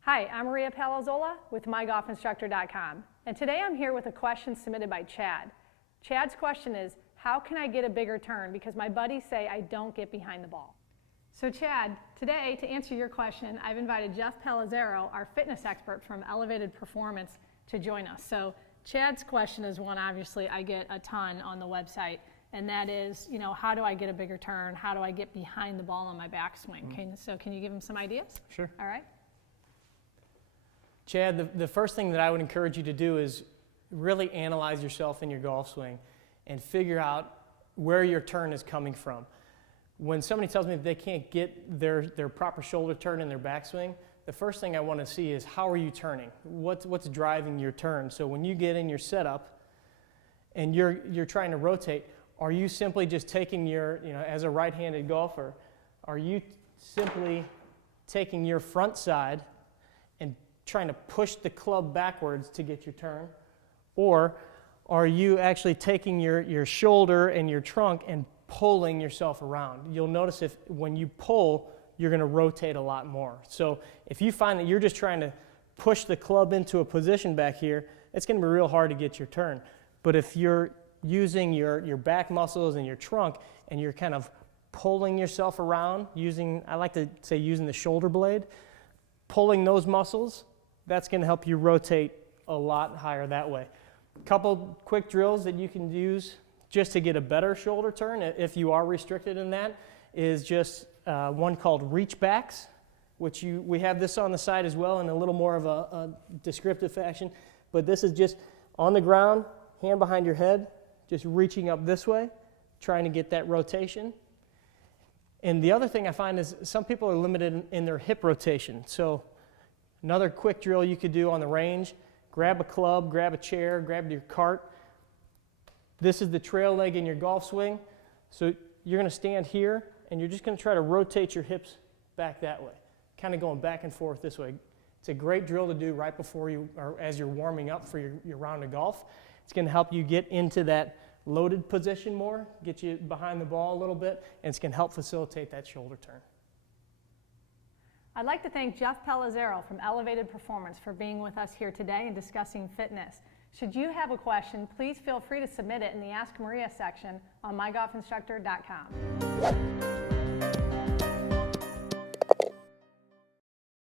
Hi, I'm Maria Palazzola with MyGolfInstructor.com, and today I'm here with a question submitted by Chad. Chad's question is, how can I get a bigger turn because my buddies say I don't get behind the ball? So Chad, today to answer your question, I've invited Jeff Palazzaro, our fitness expert from Elevated Performance, to join us. So Chad's question is one obviously I get a ton on the website, and that is, how do I get a bigger turn? How do I get behind the ball on my backswing? So can you give him some ideas? Sure. All right. Chad, the first thing that I would encourage you to do is really analyze yourself in your golf swing and figure out where your turn is coming from. When somebody tells me that they can't get their proper shoulder turn in their backswing, the first thing I want to see is how are you turning? What's driving your turn? So when you get in your setup and you're trying to rotate, are you simply just taking as a right-handed golfer, are you simply taking your front side and trying to push the club backwards to get your turn? Or are you actually taking your shoulder and your trunk and pulling yourself around? You'll notice when you pull, you're going to rotate a lot more. So if you find that you're just trying to push the club into a position back here, it's going to be real hard to get your turn. But if you're using your back muscles and your trunk and you're kind of pulling yourself around I like to say using the shoulder blade, pulling those muscles, that's going to help you rotate a lot higher that way. A couple quick drills that you can use just to get a better shoulder turn, if you are restricted in that, is just one called reach backs, which we have this on the side as well in a little more of a descriptive fashion. But this is just on the ground, hand behind your head, just reaching up this way, trying to get that rotation. And the other thing I find is some people are limited in their hip rotation. So another quick drill you could do on the range, grab a club, grab a chair, grab your cart. This is the trail leg in your golf swing. So you're going to stand here and you're just going to try to rotate your hips back that way, kind of going back and forth this way. It's a great drill to do right before or as you're warming up for your round of golf. It's going to help you get into that loaded position more, get you behind the ball a little bit, and it's going to help facilitate that shoulder turn. I'd like to thank Jeff Palazzaro from Elevated Performance for being with us here today and discussing fitness. Should you have a question, please feel free to submit it in the Ask Maria section on MyGolfInstructor.com.